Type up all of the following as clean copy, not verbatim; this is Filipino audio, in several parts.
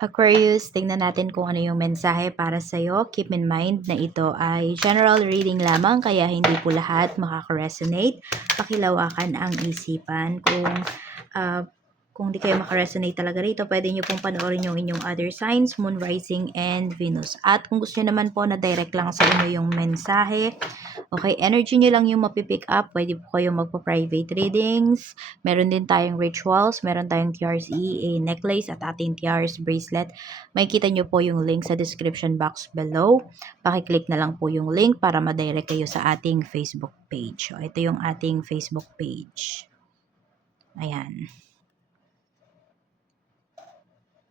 Aquarius, tingnan natin kung ano yung mensahe para sa'yo. Keep in mind na ito ay general reading lamang kaya hindi po lahat makaka-resonate. Pakilawakan ang isipan. Kung di kayo makaresonate talaga rito, pwede nyo pong panoorin yung inyong other signs, Moon, Rising, and Venus. At kung gusto nyo naman po na direct lang sa inyo yung mensahe, okay, energy nyo lang yung mapipick up, pwede po kayo magpa-private readings. Meron din tayong rituals, meron tayong TRSE, a necklace, at ating TRS bracelet. Makikita nyo po yung link sa description box below. Pakiclick na lang po yung link para ma-direct kayo sa ating Facebook page. So, ito yung ating Facebook page. Ayan.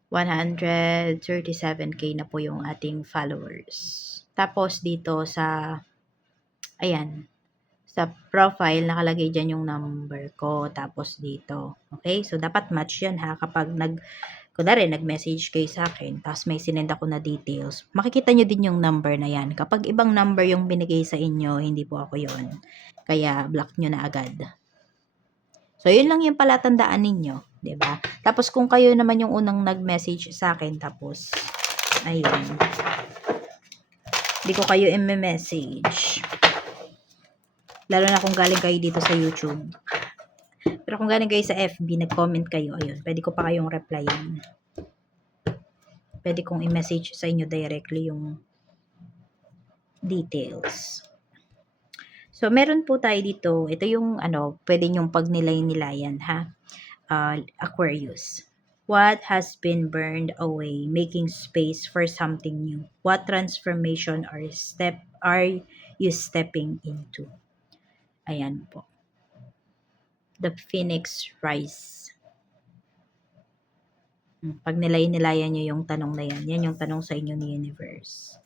137k na po yung ating followers. Tapos dito sa, ayan, sa profile, nakalagay dyan yung number ko. Tapos dito, okay? So, dapat match yan ha. Kapag kunwari, nag-message kayo sa akin, tapos may sinend ako na details, makikita nyo din yung number na yan. Kapag ibang number yung binigay sa inyo, hindi po ako yon. Kaya, block nyo na agad. So, yun lang yung palatandaan ninyo. 'Di ba? Tapos kung kayo naman yung unang nag-message sa akin tapos ayun. Hindi ko kayo i-message. Lalo na kung galing kayo dito sa YouTube. Pero kung galing kayo sa FB, nag-comment kayo, ayun, pwede ko pa kayong replyan. Pwede kong i-message sa inyo directly yung details. So, meron po tayo dito. Ito yung pwede nyong pagnilay-nilayan ha. Aquarius. What has been burned away, making space for something new? What transformation are you stepping into? Ayan po. The Phoenix Rise. Pag nilay-nilayan nyo yung tanong na yan, yan yung tanong sa inyo ni Universe.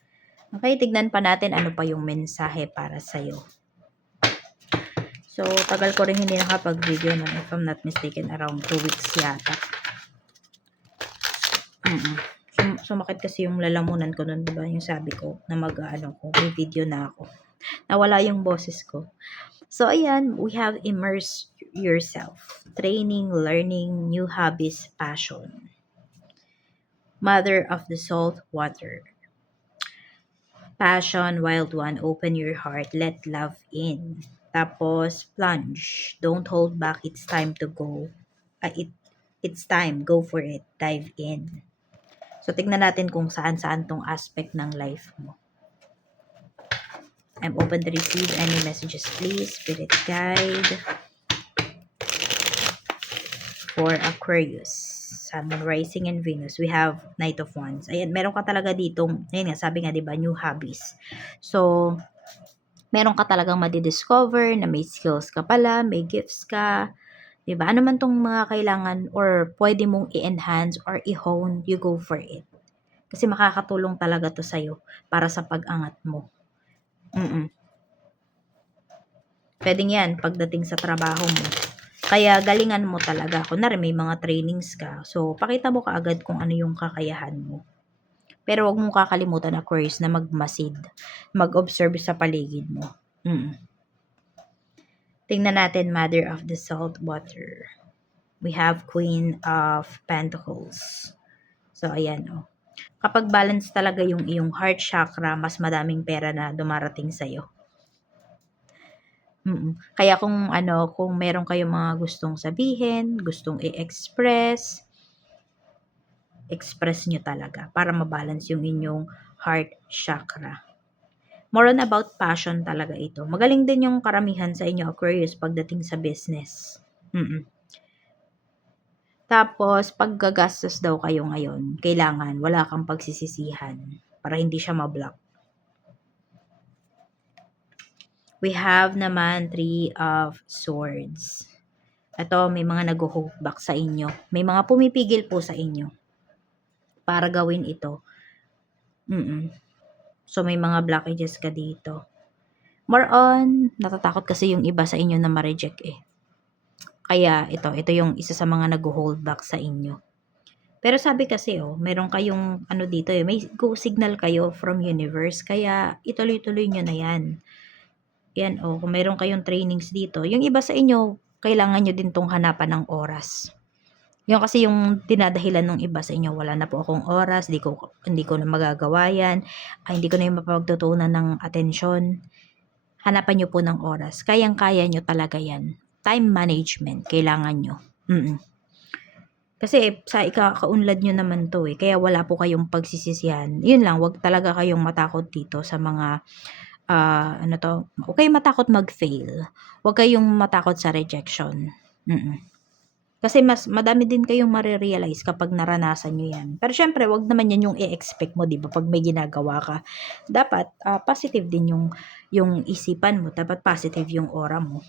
Okay, tignan pa natin ano pa yung mensahe para sa'yo. So, tagal ko rin hindi nakapag-video no, if I'm not mistaken, around 2 weeks yata. Sumakit kasi yung lalamunan ko nun, diba? Yung sabi ko na may video na ako. Nawala yung boses ko. So, ayan, we have immerse yourself. Training, learning, new hobbies, passion. Mother of the salt water. Passion, wild one, open your heart, let love in. Tapos, plunge. Don't hold back, it's time to go. It's time, go for it, dive in. So, tignan natin kung saan-saan tong aspect ng life mo. I'm open to receive any messages, please. Spirit guide. For Aquarius. Sun, Moon, Rising, and Venus. We have Knight of Wands. Ayan, meron ka talaga ditong, ayun nga, sabi nga, diba, new hobbies. So, meron ka talagang madidiscover na may skills ka pala, may gifts ka, diba? Ano man tong mga kailangan or pwede mong i-enhance or i-hone, you go for it. Kasi makakatulong talaga to sa'yo para sa pag-angat mo. Pwedeng yan pagdating sa trabaho mo. Kaya galingan mo talaga. Kunwari may mga trainings ka. So, pakita mo kaagad kung ano yung kakayahan mo. Pero wag mong kakalimutan, Aquarius, na magmasid. Mag-observe sa paligid mo. Tingnan natin, Mother of the Salt Water. We have Queen of Pentacles. So, ayan o. Kapag balance talaga yung iyong heart chakra, mas madaming pera na dumarating sa'yo. Kaya kung meron kayong mga gustong sabihin, gustong i-express, express nyo talaga para mabalance yung inyong heart chakra. More on about passion talaga ito. Magaling din yung karamihan sa inyo, Aquarius, pagdating sa business. Tapos, paggagastos daw kayo ngayon, kailangan wala kang pagsisisihan para hindi siya ma-block. We have naman 3 of Swords. Ito, may mga nag-hold back sa inyo. May mga pumipigil po sa inyo para gawin ito. So, may mga blockages ka dito. More on, natatakot kasi yung iba sa inyo na ma-reject eh. Kaya, ito yung isa sa mga nag-hold back sa inyo. Pero sabi kasi, meron kayong dito may go signal kayo from universe. Kaya, ituloy-tuloy nyo na yan. Yan, kung meron kayong trainings dito. Yung iba sa inyo, kailangan nyo din tong hanapan ng oras. Yun kasi yung dinadahilan ng iba sa inyo, wala na po akong oras, hindi ko na magagawa yan, hindi ko na yung mapagtutuunan ng atensyon. Hanapan nyo po ng oras. Kayang-kaya nyo talaga yan. Time management, kailangan nyo. Kasi sa ikakaunlad nyo naman to eh. Kaya wala po kayong pagsisisihan. Yun lang, wag talaga kayong matakot dito sa mga, huwag kayong matakot mag-fail. Huwag kayong matakot sa rejection. Kasi mas madami din kayong marirealize kapag naranasan nyo yan. Pero syempre, wag naman yan yung i-expect mo, di ba? Pag may ginagawa ka, dapat positive din yung isipan mo. Dapat positive yung aura mo.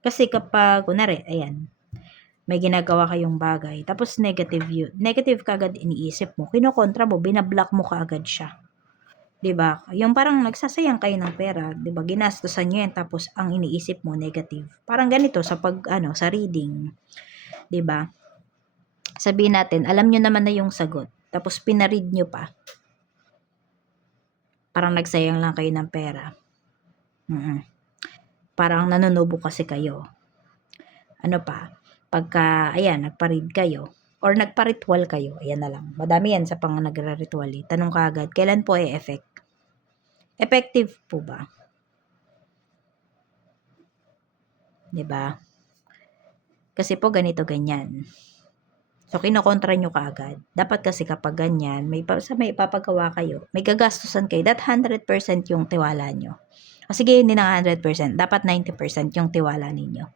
Kasi kapag, kunwari, ayan, may ginagawa kayong bagay, tapos negative ka agad iniisip mo, kinokontra mo, binablock mo ka agad siya. 'Di ba? Yung parang nagsasayang kayo ng pera, 'di ba? Ginastosan niyo yan tapos ang iniisip mo negative. Parang ganito sa sa reading, 'di ba? Sabihin natin, alam niyo naman na yung sagot, tapos pinaread niyo pa. Parang nagsayang lang kayo ng pera. Parang nanunubo kasi kayo. Ano pa? Pagka, ayan, nagpa-read kayo, or nagpa-ritual kayo, ayan na lang. Madami yan sa pang nagre-ritual eh. Tanong ka agad, kailan po effect? Effective po ba? 'Di ba? Kasi po ganito ganyan. So kinokontra nyo kaagad. Dapat kasi kapag ganyan, may ipapagawa kayo, may gagastusan kayo, that 100% yung tiwala nyo. O sige, hindi na 100%, dapat 90% yung tiwala ninyo.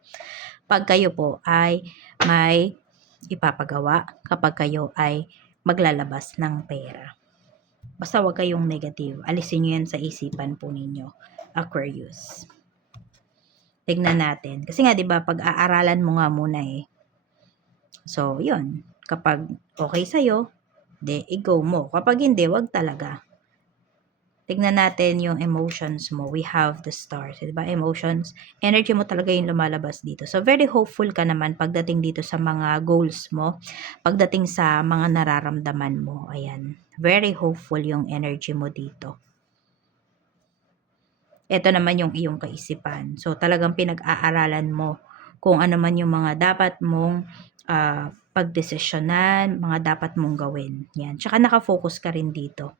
Pag kayo po ay may ipapagawa, kapag kayo ay maglalabas ng pera. Basta wag kayong negative. Alisin nyo yan sa isipan po ninyo, Aquarius. Tignan natin. Kasi nga, di ba, pag-aaralan mo nga muna eh. So, yun. Kapag okay sa'yo, i-go mo. Kapag hindi, wag talaga. Tignan natin yung emotions mo. We have the stars. Diba? Emotions. Energy mo talaga yung lumalabas dito. So, very hopeful ka naman pagdating dito sa mga goals mo. Pagdating sa mga nararamdaman mo. Ayan. Very hopeful yung energy mo dito. Ito naman yung iyong kaisipan. So, talagang pinag-aaralan mo kung ano man yung mga dapat mong pagdesisyonan, mga dapat mong gawin. Yan. Tsaka nakafocus ka rin dito.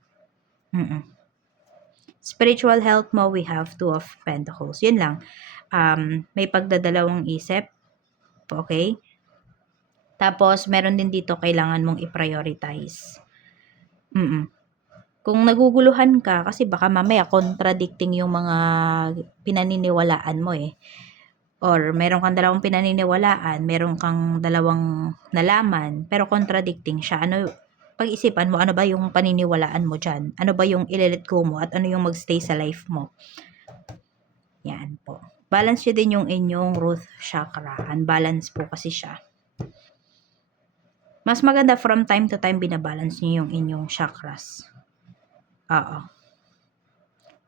Spiritual health mo, we have Two of Pentacles. Yun lang. May pagdadalawang isip. Okay? Tapos, meron din dito kailangan mong i-prioritize. Kung naguguluhan ka, kasi baka mamaya contradicting yung mga pinaniniwalaan mo eh. Or meron kang dalawang pinaniniwalaan, meron kang dalawang nalaman, pero contradicting siya. Pag-isipan mo, ano ba yung paniniwalaan mo dyan? Ano ba yung i-let go mo? At ano yung magstay sa life mo? Yan po. Balance nyo din yung inyong root chakra. Unbalance po kasi siya. Mas maganda from time to time binabalance nyo yung inyong chakras. Oo.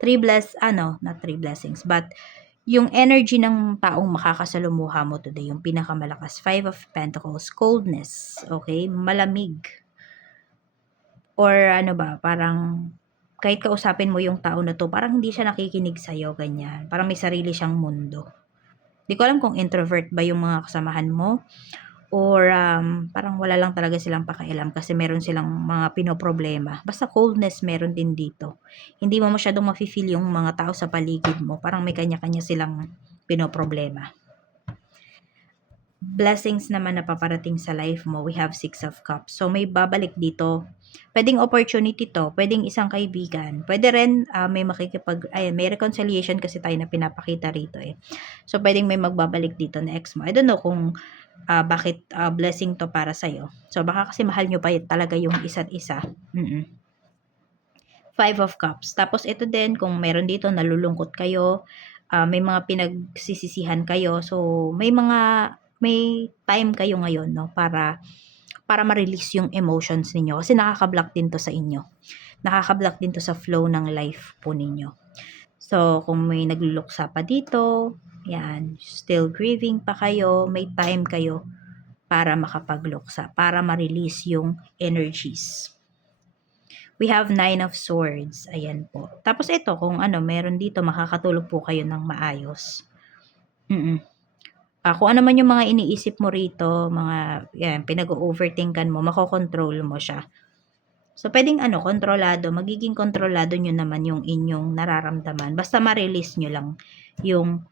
Not 3 blessings, but yung energy ng taong makakasalumuha mo today, yung pinakamalakas, 5 of Pentacles, coldness, okay? Malamig. Or parang kahit kausapin mo yung tao na to, parang hindi siya nakikinig sa'yo, ganyan. Parang may sarili siyang mundo. Di ko alam kung introvert ba yung mga kasamahan mo, or parang wala lang talaga silang pakialam kasi meron silang mga pinoproblema. Basta coldness meron din dito. Hindi mo masyadong mafe-feel yung mga tao sa paligid mo. Parang may kanya-kanya silang pinoproblema. Blessings naman na paparating sa life mo, we have 6 of Cups. So may babalik dito. Pwedeng opportunity to, pwedeng isang kaibigan. Pwede rin may may reconciliation kasi tayo na pinapakita rito eh. So pwedeng may magbabalik dito na ex mo. I don't know kung bakit blessing to para sa'yo. So, baka kasi mahal nyo pa talaga yung isa't isa. 5 of Cups. Tapos, ito din, kung meron dito, nalulungkot kayo, may mga pinagsisisihan kayo. So, may time kayo ngayon, no, para ma-release yung emotions ninyo. Kasi nakaka-block din to sa inyo. Nakaka-block din to sa flow ng life po ninyo. So, kung may nagluluksa pa dito, yan, still grieving pa kayo, may time kayo para makapagluksa, para ma-release yung energies. We have 9 of Swords. Ayan po. Tapos ito, kung meron dito, makakatulog po kayo ng maayos. Kung ano man yung mga iniisip mo rito, mga yan, pinag-overthinkan mo, makokontrol mo siya. So, pwedeng kontrolado, magiging kontrolado nyo naman yung inyong nararamdaman. Basta ma-release nyo lang yung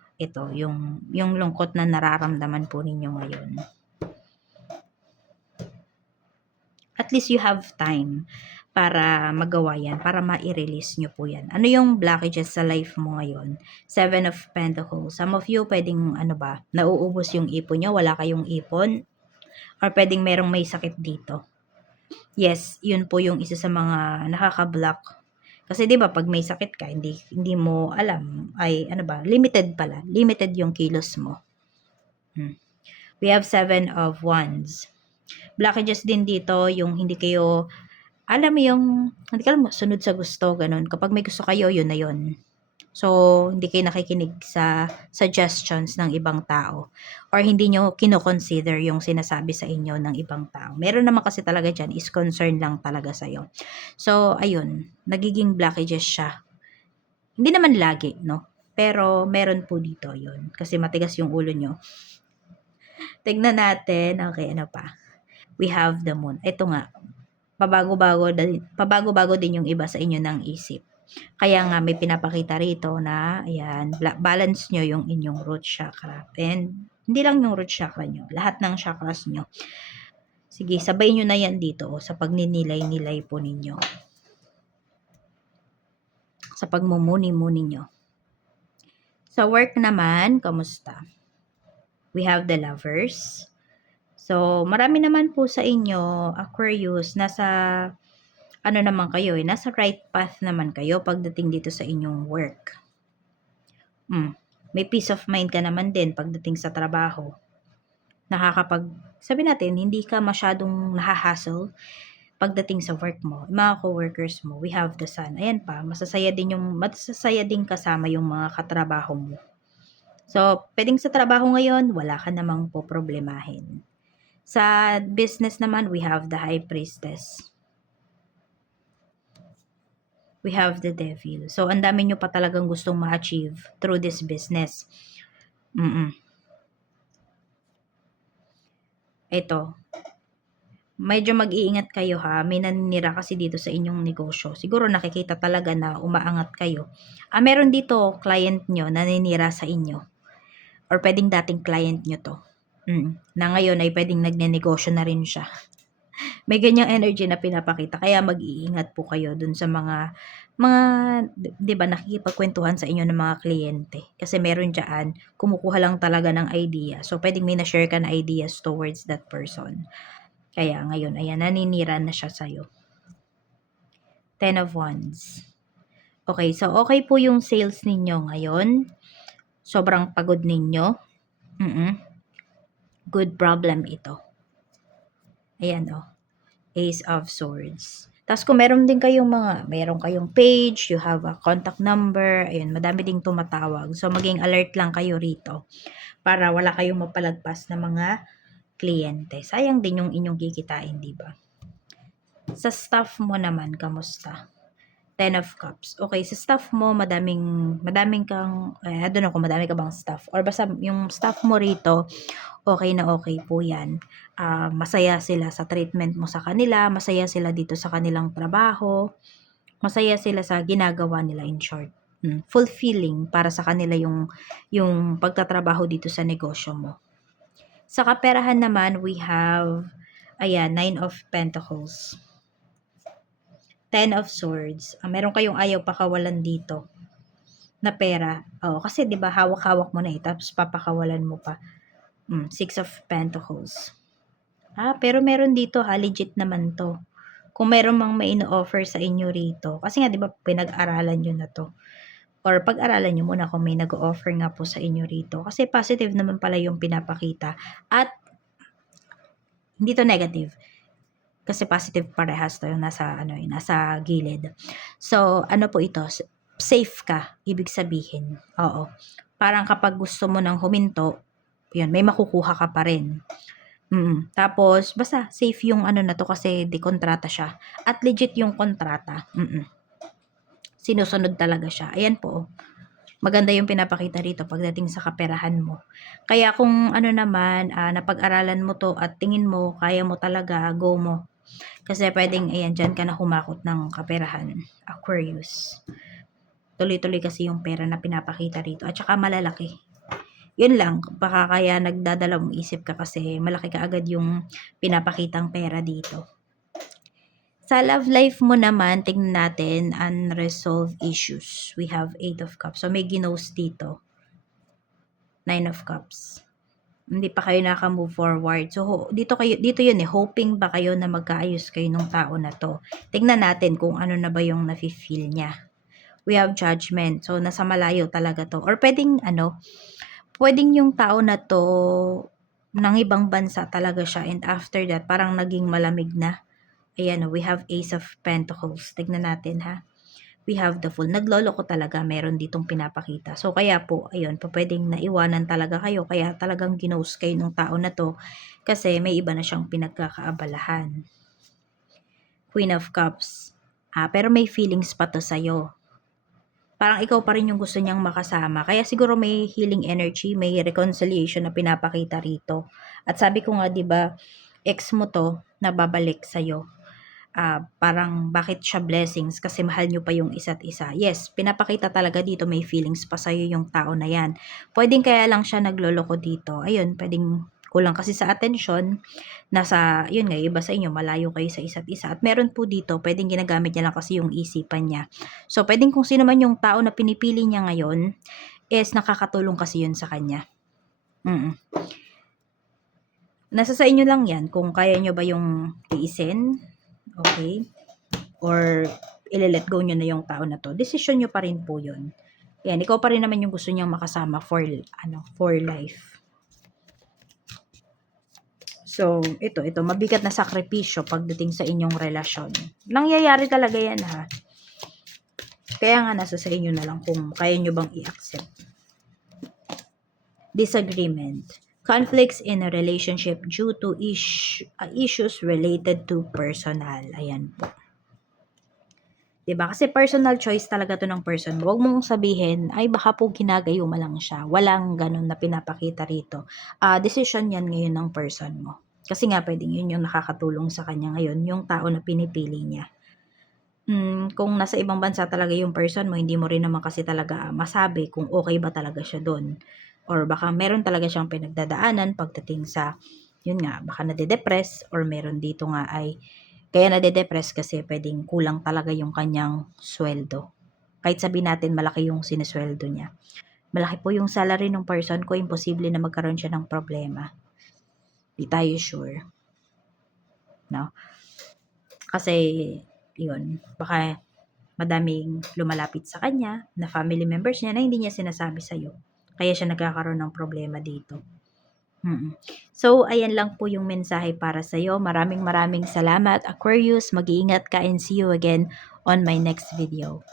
yung lungkot na nararamdaman po ninyo ngayon. At least you have time para magawa yan, para ma-release nyo po yan. Ano yung blockages sa life mo ngayon? 7 of Pentacles. Some of you, pwedeng nauubos yung ipon nyo, wala kayong ipon, or pwedeng merong may sakit dito. Yes, yun po yung isa sa mga nakaka-block. Kasi 'di ba pag may sakit ka, hindi mo alam ay limited pala. Limited yung kilos mo. We have 7 of Wands. Blockages din dito yung hindi kayo alam mo yung hindi ka sunod sa gusto, ganun. Kapag may gusto kayo, yun na yun. So, hindi kayo nakikinig sa suggestions ng ibang tao or hindi nyo kino-consider yung sinasabi sa inyo ng ibang tao. Meron naman kasi talaga dyan is concern lang talaga sa'yo. So, ayun, nagiging blockages siya. Hindi naman lagi, no? Pero meron po dito yun kasi matigas yung ulo nyo. Tignan natin, okay, ano pa? We have the moon. Ito nga, pabago-bago din yung iba sa inyo ng isip. Kaya nga may pinapakita rito na ayan, balance nyo yung inyong root chakra. And hindi lang yung root chakra nyo, lahat ng chakras nyo. Sige, sabay nyo na yan dito sa pagninilay-nilay po ninyo. Sa pagmumuni-muni nyo. Sa work naman, kamusta? We have the Lovers. So, marami naman po sa inyo, Aquarius, nasa naman kayo nasa right path naman kayo pagdating dito sa inyong work. May peace of mind ka naman din pagdating sa trabaho. Sabi natin, hindi ka masyadong nahahassle pagdating sa work mo. Mga co-workers mo, we have the Sun. Ayan pa, masasaya din kasama yung mga katrabaho mo. So, pwedeng sa trabaho ngayon, wala ka namang poproblemahin. Sa business naman, we have the High Priestess. We have the Devil. So, ang dami nyo pa talagang gustong ma-achieve through this business. Ito. Medyo mag-iingat kayo ha. May naninira kasi dito sa inyong negosyo. Siguro nakikita talaga na umaangat kayo. Meron dito client nyo naninira sa inyo. Or pwedeng dating client nyo to. Na ngayon ay pwedeng nagne-negosyo na rin siya. May ganyang energy na pinapakita. Kaya mag-iingat po kayo dun sa mga 'di ba, nakikipagkwentuhan sa inyo ng mga kliyente. Kasi meron diyan, kumukuha lang talaga ng idea. So, pwedeng may na-share ka na ideas towards that person. Kaya ngayon, ayan, naninira na siya sa'yo. 10 of Wands. Okay, so okay po yung sales ninyo ngayon. Sobrang pagod ninyo. Good problem ito. Ayan, Ace of Swords. Tapos kung meron kayong page, you have a contact number, ayun, madami ding tumatawag. So, maging alert lang kayo rito para wala kayong mapalagpas na mga kliyente. Sayang din yung inyong kikitain, di ba? Sa staff mo naman, kamusta? 10 of Cups. Okay, sa staff mo, madaming kang, I don't know kung madami ka bang staff. Or basta yung staff mo rito, okay na okay po yan. Masaya sila sa treatment mo sa kanila, masaya sila dito sa kanilang trabaho, masaya sila sa ginagawa nila, in short. Fulfilling para sa kanila yung pagtatrabaho dito sa negosyo mo. Sa kaperahan naman, we have 9 of Pentacles. 10 of Swords. Meron kayong ayaw pakawalan dito na pera. Kasi 'di ba hawak-hawak mo na tapos papakawalan mo pa. 6 of Pentacles. Pero meron dito legit naman to. Kung meron mang may ino-offer sa inyo rito. Kasi nga 'di ba pinag-aralan nyo na to. Or pag-aralan nyo muna kung may nag-offer nga po sa inyo rito. Kasi positive naman pala yung pinapakita. At hindi to negative. Kasi positive parehas to yung nasa gilid. So, ano po ito? Safe ka, ibig sabihin. Oo. Parang kapag gusto mo nang huminto, yun, may makukuha ka pa rin. Tapos, basta safe yung na to kasi di kontrata siya. At legit yung kontrata. Sinusunod talaga siya. Ayan po. maganda yung pinapakita rito pagdating sa kaperahan mo. Kaya kung ano naman, napag-aralan mo to at tingin mo, kaya mo talaga, go mo. Kasi pwedeng, ayan, dyan ka na humakot ng kaperahan. Aquarius. Tuloy-tuloy kasi yung pera na pinapakita rito. At saka malalaki. Yun lang, baka kaya nagdadalawang isip ka kasi malaki ka agad yung pinapakitang pera dito. Sa love life mo naman, tingnan natin, unresolved issues. We have 8 of Cups. So, may ginos dito. 9 of Cups. Hindi pa kayo naka-move forward. So, dito yun hoping ba kayo na magkaayos kayo ng tao na to. Tingnan natin kung ano na ba yung nafe-feel niya. We have Judgment. So, nasa malayo talaga to. Or pwedeng yung tao na to ng ibang bansa talaga siya and after that, parang naging malamig na. Ayan, we have Ace of Pentacles. Tignan natin ha. We have the Fool. Nagloloko talaga, meron ditong pinapakita. So, kaya po, ayun, pwedeng naiwanan talaga kayo. Kaya talagang ginost kayo ng tao na to kasi may iba na siyang pinagkakaabalahan. Queen of Cups. Pero may feelings pa to sa'yo. Parang ikaw pa rin yung gusto niyang makasama. Kaya siguro may healing energy, may reconciliation na pinapakita rito. At sabi ko nga, 'di ba, ex mo to na babalik sa'yo. Parang bakit siya blessings kasi mahal nyo pa yung isa't isa. Yes, pinapakita talaga dito may feelings pa sa'yo yung tao na yan. Pwedeng kaya lang siya nagloloko dito. Ayun, pwedeng kulang kasi sa atensyon. Yun nga, iba sa inyo, malayo kayo sa isa't isa. At meron po dito, pwedeng ginagamit niya lang kasi yung isipan niya. So, pwedeng kung sino man yung tao na pinipili niya ngayon, is nakakatulong kasi yun sa kanya. Nasa sa inyo lang yan, kung kaya nyo ba yung tiisin, okay? Or ile-let go nyo na yung tao na to. Decision nyo pa rin po yun. Yan, ikaw pa rin naman yung gusto niyang makasama for life. So, ito, mabigat na sakripisyo pagdating sa inyong relasyon. Nangyayari talaga yan ha. Kaya nga nasa sa inyo na lang kung kaya nyo bang i-accept. Disagreement. Conflicts in a relationship due to issues related to personal. Ayan po. Diba? Kasi personal choice talaga to ng person. Huwag mong sabihin, ay baka po ginagayuma lang siya. Walang ganun na pinapakita rito. Decision yan ngayon ng person mo. Kasi nga pwedeng yun yung nakakatulong sa kanya ngayon, yung tao na pinipili niya. Kung nasa ibang bansa talaga yung person mo, hindi mo rin naman kasi talaga masabi kung okay ba talaga siya doon. Or baka meron talaga siyang pinagdadaanan pagdating sa, yun nga, baka nade-depress or meron dito nga ay, kaya nade-depress kasi pwedeng kulang talaga yung kanyang sweldo. Kahit sabihin natin malaki yung sinesweldo niya. Malaki po yung salary ng person ko, imposible na magkaroon siya ng problema. Di tayo sure. No? Kasi, yun, baka madaming lumalapit sa kanya na family members niya na hindi niya sinasabi sa'yo. Kaya siya nagkakaroon ng problema dito. So, ayan lang po yung mensahe para sa'yo. Maraming salamat, Aquarius. Mag-iingat ka and see you again on my next video.